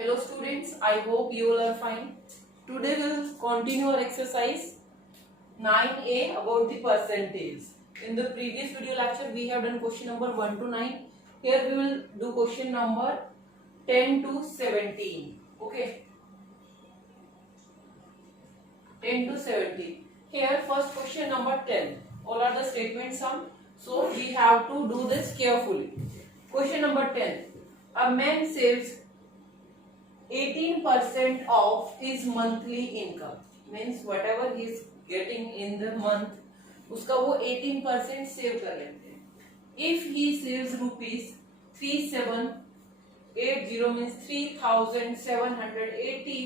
Hello students, I hope you all are fine. Today we will continue our exercise 9a about the percentage. In the previous video lecture we have done question number 1 to 9. Here we will do question number 10 to 17. Okay, 10 to 17. Here first question number 10. All are the statement sum. So we have to do this carefully. Question number 10. A man saves 18% of his monthly income, means whatever he is getting in the month उसका वो 18% save कर लेते हैं. If he saves rupees 3780 means 3780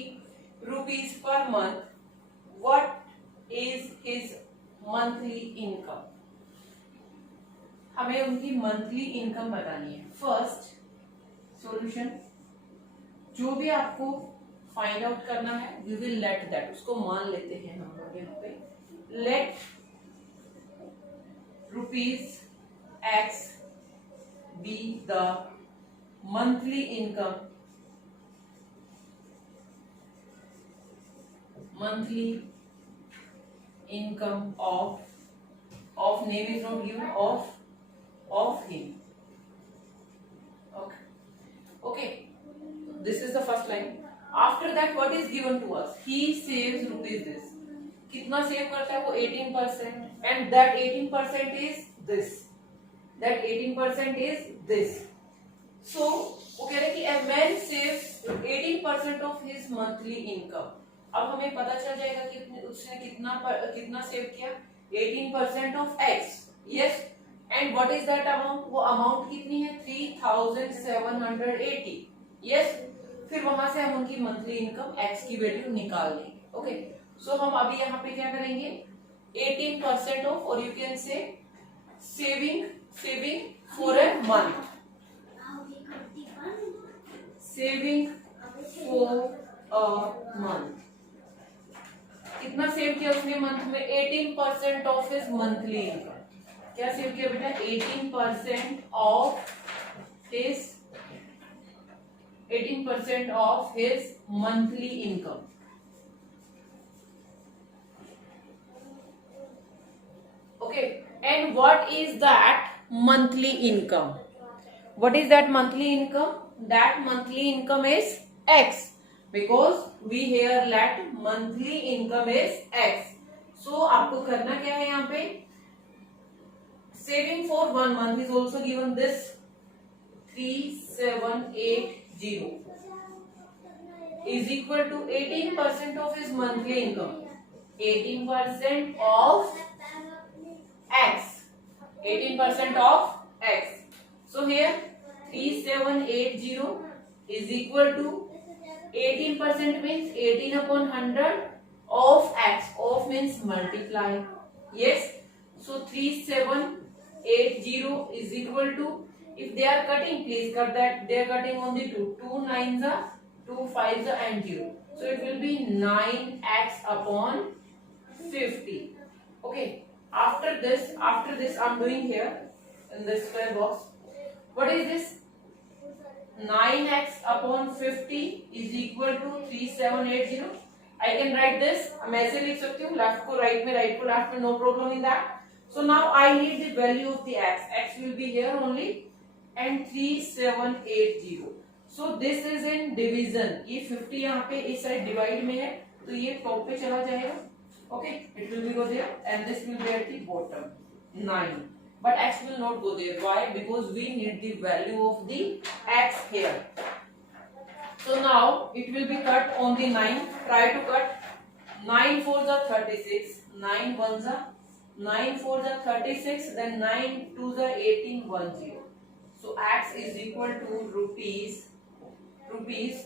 rupees per month, what is his monthly income? हमें उनकी monthly income बतानी है. First solution, जो भी आपको फाइंड आउट करना है वी विल लेट दैट, उसको मान लेते हैं हम लोग यहाँ पे. Let rupees x be the monthly income of name is not given, of him. Okay, this is the first line. After that what is given to us? He saves rupees this. कितना save करता है वो 18%, and that 18% is this. That 18% is this. So वो कह रहे कि a man saves 18% of his monthly income. अब हमें पता चल जाएगा कि उसने कितना सेव किया. 18% of X. Yes. And what is that amount? वो अमाउंट कितनी है? 3780. Yes. फिर वहां से हम उनकी मंथली इनकम एक्स की वैल्यू निकाल लेंगे. ओके, सो हम अभी यहाँ पे क्या करेंगे? 18% ऑफ, और you can say saving for a month. Saving for a month. कितना सेव किया उसने मंथ में? 18% ऑफ हिज मंथली इनकम. क्या सेव किया बेटा? 18% of his monthly income. Okay, and what is that monthly income? What is that monthly income? That monthly income is X, because we here let monthly income is X. So आपको करना क्या है यहाँ पे? Saving for 1 month is also given this 3780 is equal to 18% of his monthly income. 18% of X. 18% of X. So here 3780 is equal to 18% means 18 upon 100 of X. Of means multiply. Yes. So 3780 is equal to, if they are cutting, please cut that. They are cutting only 2. 2 9s are 2 5s are and 0. So it will be 9x upon 50. Okay. After this I'm doing here in this square box. What is this? 9x upon 50 is equal to 3780. I can write this. मैं ऐसे लिख सकती हूँ, left को right में, right को left में, no problem in that. So now I need the value of the x. X will be here only, and 3780. So this is in division. ये 50 यहाँ पे इस साइड डिवाइड में है, तो ये टॉप पे चला जाएगा. Okay, it will be go there, and this will be at the bottom 9. But x will not go there. Why? Because we need the value of the x here. So now it will be cut on the 9. Try to cut. 9 4s are 36. 9 1s are 9 4s are 36. Then 9 2s are 1810. So x is equal to rupees.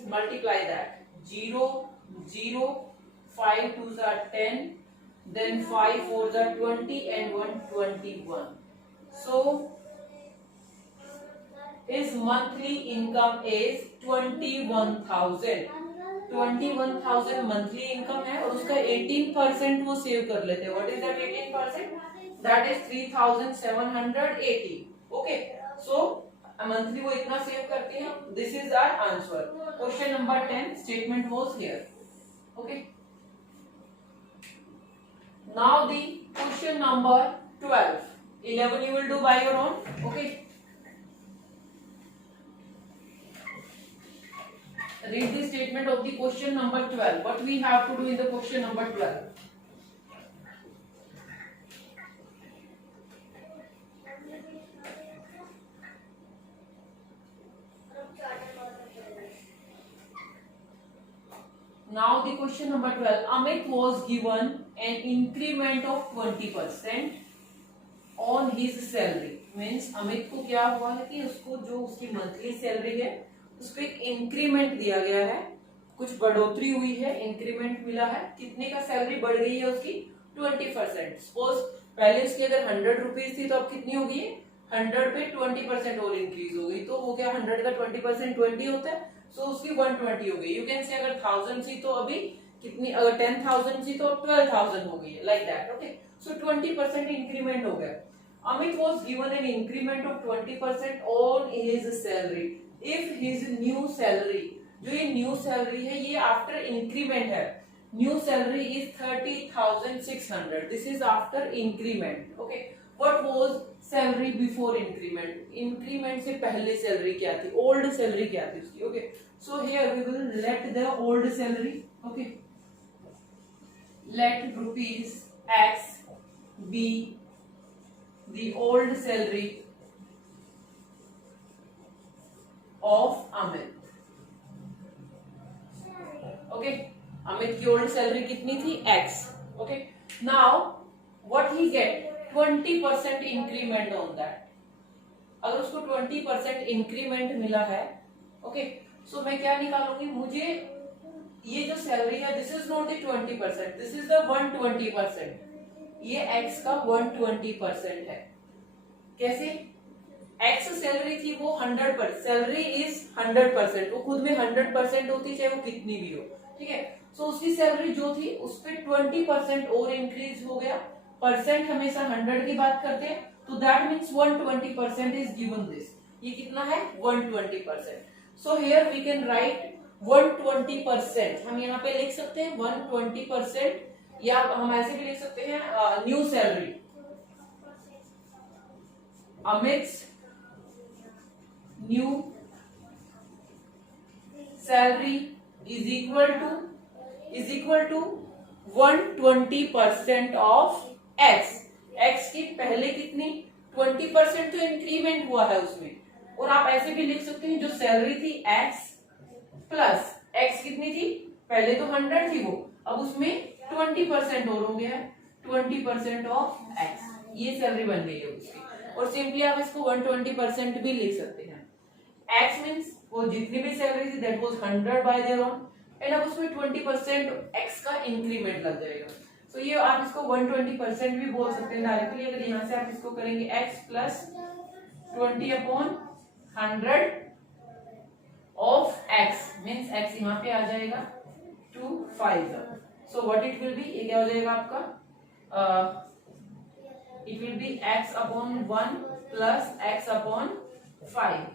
Multiply that. 0 0. 5 2s are 10. Then 5 4s are 20 and 121. So his monthly income is 21,000. 21,000 monthly income है, और उसका 18% वो save कर लेते हैं. What is that 18%? That is 3780. Okay, so monthly वो इतना save करते हैं. This is our answer. और question number 10 statement was here. Okay. Now the question number 12. 11 you will do by your own. Okay. Read the statement of the question number 12. What we have to do in the question number 12? Now the question number 12. Amit was given an increment of 20% on his salary. Means Amit को क्या हुआ है कि उसको जो उसकी monthly salary है उसको एक इंक्रीमेंट दिया गया है, कुछ बढ़ोतरी हुई है, इंक्रीमेंट मिला है. कितने का सैलरी बढ़ गई है उसकी? 20%. सपोज पहले उसकी अगर 100 रुपीज थी तो अब कितनी होगी? 100 पे 20% और इंक्रीज हो गई. तो वो क्या 100 का 20% 20 होता है. सो उसकी 120 हो गई. यू कैन से अगर 1000 थी तो अभी कितनी, अगर 10,000 थी तो 12,000 हो गई है. Like that. Okay. So 20% increment हो गया. Amit was given an increment of 20% on his salary. If his new salary, जो ये न्यू सैलरी है ये आफ्टर इंक्रीमेंट है. New salary is 30,600. This is after increment. Okay. What was salary before increment? Increment से पहले salary क्या थी? Old salary क्या थी उसकी? Okay. So here we will let the old salary. Okay. Let rupees x be the old salary of Amit. Okay. Amit की old salary कितनी थी? X. Okay. Now what he get? 20% increment on that. अगर उसको 20% increment मिला है, okay, so मैं क्या निकालूंगी? मुझे ये जो सैलरी है, this is not the 20%, this is the 120%. ये x का 120% है. कैसे? x सैलरी थी वो 100%. Salary is 100%. वो खुद में 100% होती चाहे वो कितनी भी हो. ठीक है. सो उसकी सैलरी जो थी उस पे 20% और इंक्रीज हो गया. परसेंट हमेशा 100 की बात करते हैं तो that means 120% is given this. ये कितना है? 120%. So here we can write 120%. हम यहाँ पे लिख सकते हैं 120%, या हम ऐसे भी लिख सकते हैं new salary. Amit's new salary is equal to 120% of x. x की पहले कितनी? 20% तो इंक्रीमेंट हुआ है उसमें. और आप ऐसे भी लिख सकते हैं जो सैलरी थी x प्लस x कितनी थी? पहले तो 100 थी वो, अब उसमें 20% और हो गया है. 20% ऑफ x. ये सैलरी बन गई है उसकी. और सिंपली आप इसको 120% भी लिख सकते हैं. x मींस वो जितनी भी सैलरी थी that was 100 bye their own, and अब उसमें 20% x का इंक्रीमेंट लग जाएगा. सो ये आप इसको 120% भी बोल सकते हैं डायरेक्टली. अगर यहाँ से आप इसको करेंगे x plus 20/100 of x means x यहाँ पे आ जाएगा 2/5. So what it will B? ये क्या हो जाएगा आपका? It will B x/1 plus x/5.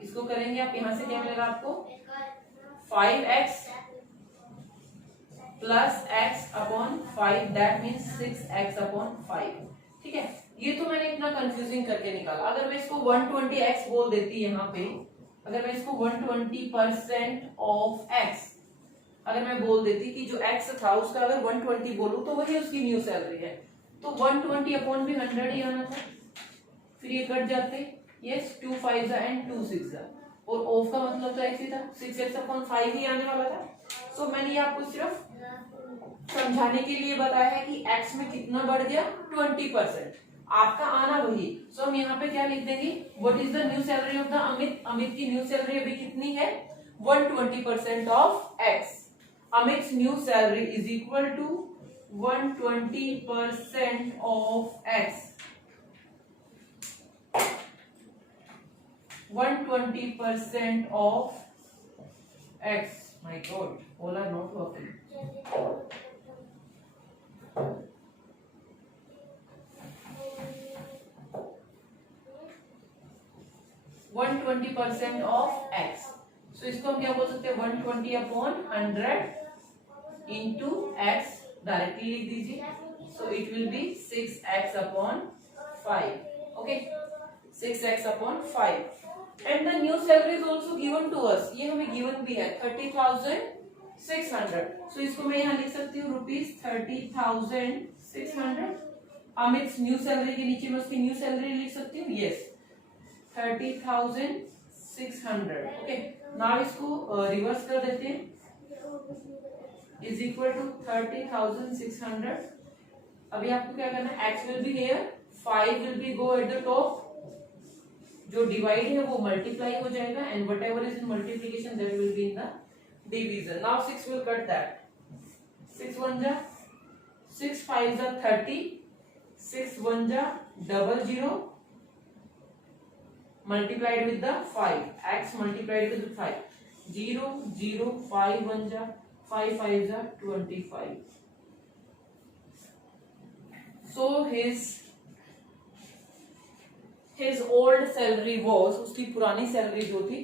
इसको करेंगे आप, यहां से क्या मिलेगा आपको? 5x plus x/5. That means 6x/5. ठीक है. ये तो मैंने इतना कंफ्यूजिंग करके निकाला. अगर मैं इसको 120x बोल देती यहाँ पे, अगर मैं इसको 120% ऑफ x अगर मैं बोल देती कि जो x था उसका अगर 120 बोलूं तो वही उसकी न्यू सैलरी है, तो 120/100 ही आना था. फिर ये कट जाते. यस, 2/5 एंड 2/6 और ऑफ का मतलब तो ऐसे था 6x/5 ही आने वाला था. सो मैंने ये आपको सिर्फ समझाने के लिए बताया है कि x में कितना बढ़ गया? 20%. आपका आना वही. सो हम यहाँ पे क्या लिख देंगे? What is the new salary of the Amit? Amit की न्यू सैलरी अभी कितनी है? 120% of x. Amit's new salary is equal to 120% of x. 120% of x. My God, all are not working. 120% of x. सो इसको हम क्या बोल सकते हैं 120 अपॉन 100 इंटू एक्स डायरेक्टली लिख दीजिए. So it will be 6x upon 5. Okay 6x upon 5. And the new salary is also given to us. ये हमें गिवन भी है 30,600. सो इसको मैं यहाँ लिख सकती हूँ रुपीज 30,600. अमित न्यू सैलरी के नीचे मैं उसकी न्यू सैलरी लिख सकती हूँ. यस 30,600. ओके नाउ इसको रिवर्स कर देते हैं. Is equal to 30,600. अभी आपको क्या करना है, x will be here, 5 will be go at the top. जो डिवाइड है वो मल्टीप्लाई हो जाएगा and whatever is in multiplication that will be in the division. Now 6 will cut that. 6 1 जा 6 5 जा 30. 6 1 जा 00 multiplied with the 5. X multiplied with the 5. 0 0 5 1 जा 5 5 जा 25. So his old salary was, उसकी पुरानी सैलरी जो थी,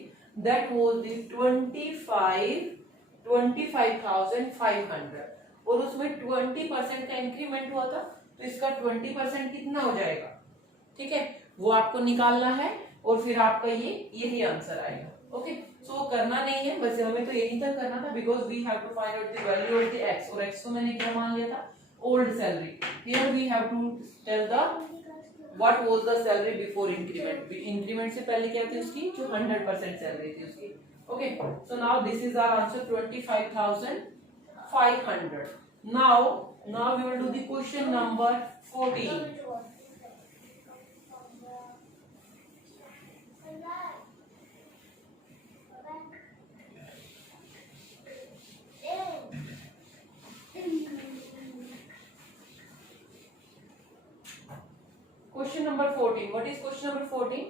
that was the 25,500 और उसमें 20% का इंक्रीमेंट हुआ था. तो इसका 20% कितना हो जाएगा, ठीक है, वो आपको निकालना है और फिर आपका यही आंसर आएगा. ओके सो करना नहीं है, बस हमें तो यही तक करना था because we have to find out the value of the x. और एक्स को मैंने क्या मान लिया था, old salary. Here we have to tell the what was the salary before increment. Increment से पहले क्या थी उसकी, जो 100% सैलरी थी उसकी. Okay so now this is our answer 25,500. Now we will do the question number 14. Question number 14. What is question number 14?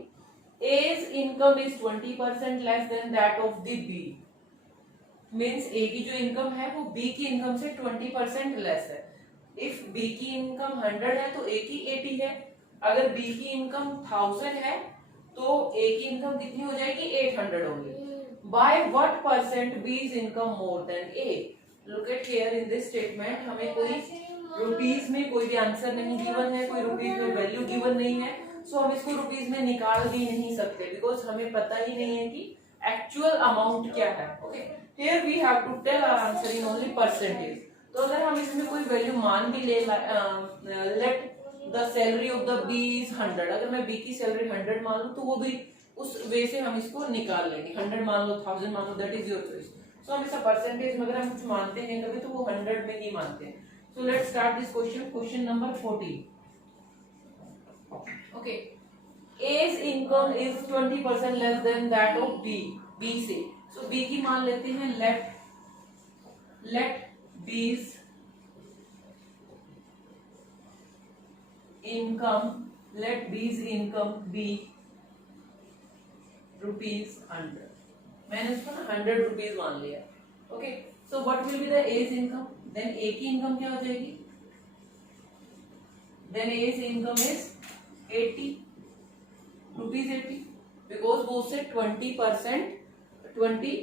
A's income is 20% less than that of the B. Means A की जो income है वो B की income से 20% less है. If B की income 100 है तो A की 80 है. अगर B की इनकम 1000 है तो A की इनकम कितनी हो जाएगी, 800 होगी. By what percent B is income more than A? Look at here in this statement. हमें कोई रुपीज में कोई भी आंसर नहीं गिवन है, कोई रुपीज में वैल्यू गिवन नहीं है. सो हम इसको रुपीज में निकाल भी नहीं सकते बिकॉज हमें पता ही नहीं है कि एक्चुअल अमाउंट क्या है. Okay here we have to tell our answer in only percentage. तो अगर हम इसमें कोई वैल्यू मान भी ले, let the salary of the B is 100. अगर मैं बी की सैलरी 100 मान लूं तो वो भी उस वे से हम इसको निकाल लेंगे. 100 मान लो, 1000 मान लो, दैट इज योर चॉइस. सो हम इसका परसेंटेज में अगर हम कुछ मानते हैं कभी तो वो 100 में ही मानते हैं. So let's start this question number 14. Okay, A's income is 20% less than that of B. B से, so B की मान लेते हैं, let B's income be rupees 100. मैंने इसको ना 100 रुपीज मान लिया. Okay, so what will be the A's income? Then A की इनकम क्या हो जाएगी, then A's income is 80 rupees 80 because वो उससे 20%, 20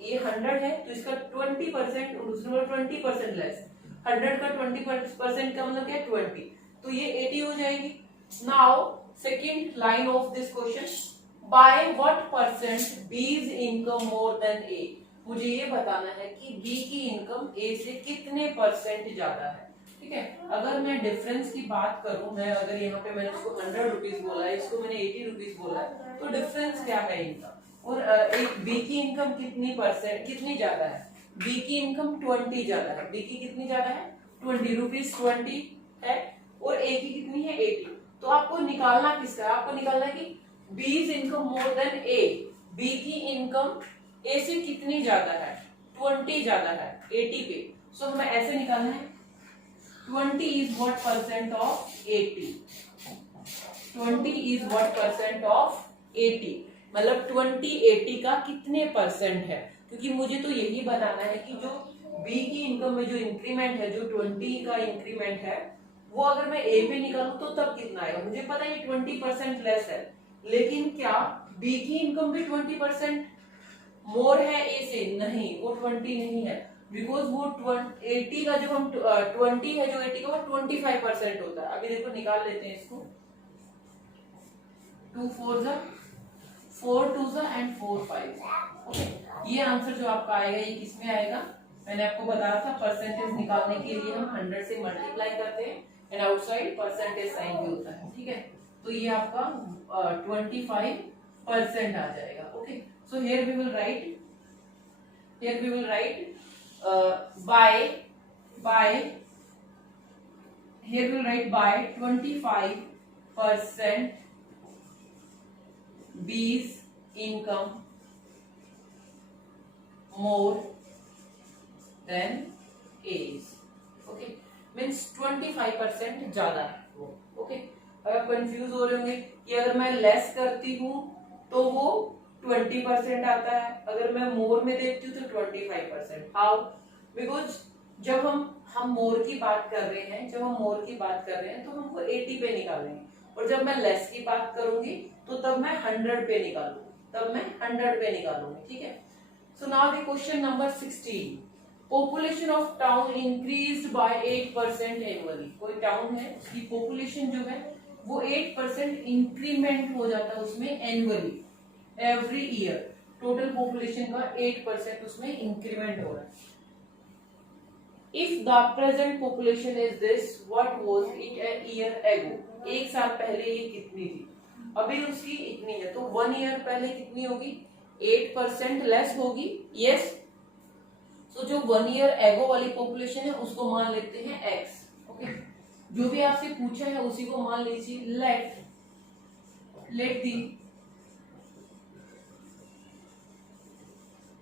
ये 100 है तो इसका 20% और दूसरे वाला 20% लेस. 100 का 20% का मतलब क्या है 20, तो ये 80 हो जाएगी. Now second line of this question, by what percent B's income more than A. मुझे ये बताना है कि B की इनकम A से कितने परसेंट ज्यादा है. ठीक है, अगर मैं डिफरेंस की बात करूं, मैं अगर यहाँ पे मैंने इसको 100 रुपीज बोला है, इसको मैंने 80 रुपीज बोला है, तो डिफरेंस क्या है इनका. और एक B की इनकम कितनी ज्यादा है, B की इनकम 20 ज्यादा है. B की कितनी ज्यादा है, 20 रुपीज 20 है और A की कितनी है 80. तो आपको निकालना किसका है, आपको निकालना है कि B's income more than A. B की इनकम A से कितनी ज्यादा है, 20 ज्यादा है 80 पे. सो हमें ऐसे निकालना है 20 is what percent of 80. 20 is what percent of 80. मतलब 20 80 का कितने परसेंट है, क्योंकि मुझे तो यही बताना है कि जो B की इनकम में जो इंक्रीमेंट है, जो 20 का इंक्रीमेंट है, वो अगर मैं A पे निकालूं तो तब कितना आएगा. मुझे पता है ये 20% लेस है, लेकिन क्या B की इनकम भी 20% मोर है ए से, नहीं वो 20 नहीं है, बिकॉज वो 80 का जब हम 20 है जो 80 का वो 25% होता है। अभी देखो निकाल लेते हैं इसको, 2 4 जा 4 2 जा एंड 4 5। ओके, ये आंसर जो आपका आएगा ये किसमें आएगा, मैंने आपको बताया था परसेंटेज निकालने के लिए हम 100 से मल्टीप्लाई करते हैं एंड आउटसाइड परसेंटेज साइन भी होता है, ठीक है। तो ये आपका 25% आ जाएगा। Okay, so here we will write by 25% B's income more than A's। Okay, means 25% ज्यादा है वो। ओके, अगर कंफ्यूज हो रहे होंगे कि अगर मैं लेस करती हूँ तो वो 20% आता है, अगर मैं मोर में देखती हूँ तो 25%। हाउ, बिकॉज जब हम मोर की बात कर रहे हैं, तो हमको 80 पे निकालेंगे, और जब मैं लेस की बात करूंगी तो तब मैं 100 पे निकालूंगी, ठीक है। So now the question number 16, population of town increased by 8% annually. कोई टाउन है उसकी पॉपुलेशन जो है वो 8% इंक्रीमेंट हो जाता है उसमें annually, every year total population का 8% उसमें इंक्रीमेंट हो रहा है। If the present population is this, what was it a year ago, एक साल पहले ये कितनी थी, अभी उसकी इतनी है, तो 1 ईयर पहले कितनी होगी, 8% लेस होगी। यस, तो जो 1 ईयर एगो वाली पॉपुलेशन है उसको मान लेते हैं x। ओके, जो भी आपसे पूछा है उसी को मान लीजिए, let the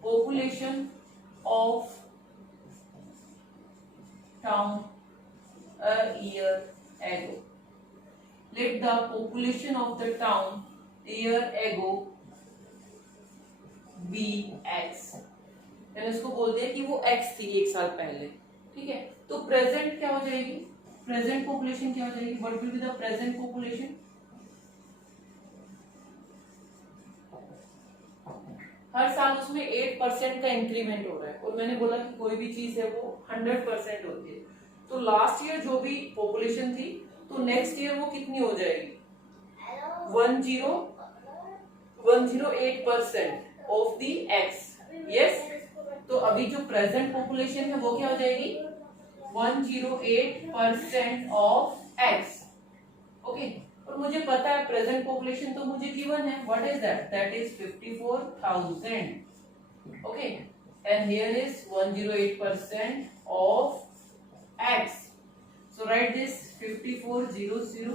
population of town a year ago, let the population of the town year ago be x। मैंने इसको बोल दिया कि वो x थी एक साल पहले, ठीक है। तो प्रेजेंट क्या हो जाएगी, प्रेजेंट पॉपुलेशन क्या हो जाएगी, what will be the present population, हर साल उसमें 8% का इंक्रीमेंट हो रहा है, और मैंने बोला कि कोई भी चीज है वो 100% होती है। तो लास्ट ईयर जो भी पॉपुलेशन थी, तो नेक्स्ट ईयर वो कितनी हो जाएगी, 108% ऑफ दी एक्स। यस, तो अभी जो प्रेजेंट पॉपुलेशन है वो क्या हो जाएगी, 108% ऑफ एक्स। ओके, और मुझे पता है प्रेजेंट पॉपुलेशन तो मुझे गिवन है, what is that, that is 54,000। Okay, and here is 108% of x, so write this 5400।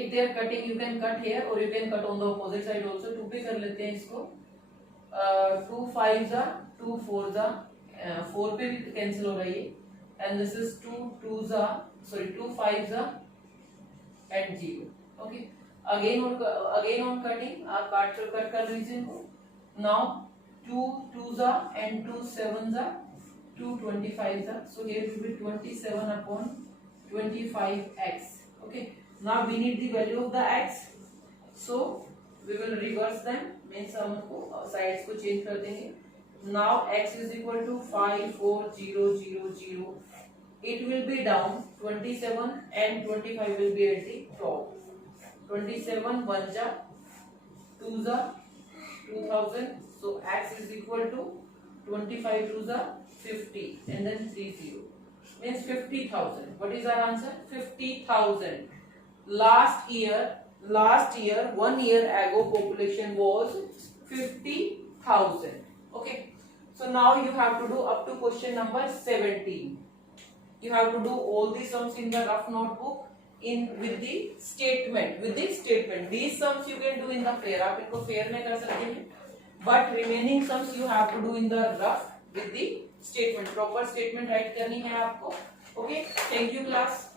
if they are cutting you can cut here or you can cut on the opposite side also, 2 पे कर लेते हैं इसको, 2 5 जा 2 4 जा 4 पे भी cancel हो रहा है ये, and this is 2 2 जा 2 5 जा and 0। okay, again on cutting आप कट कर लीजिए इनको। now 2 2 जा and 2 7 जा 2 25 जा, so here will be 27/25x। okay, now we need the value of the x, so we will reverse them, means हम को साइड्स को चेंज कर देंगे। now x is equal to 54000, it will be down 27 and 25 will be at the top, 27 1 जा 2 जा 2000, so x is equal to 25 2 जा 50 and then 30, means 50,000। what is our answer, 50,000। last year 1 year ago population was 50,000। okay, so now you have to do up to question number 17, you have to do all the sums in the rough notebook with the statement, these sums you can do in the fair, आप इनको fair में कर सकते हैं, but remaining sums you have to do in the rough with the statement, proper statement write करनी है आपको। okay, thank you class।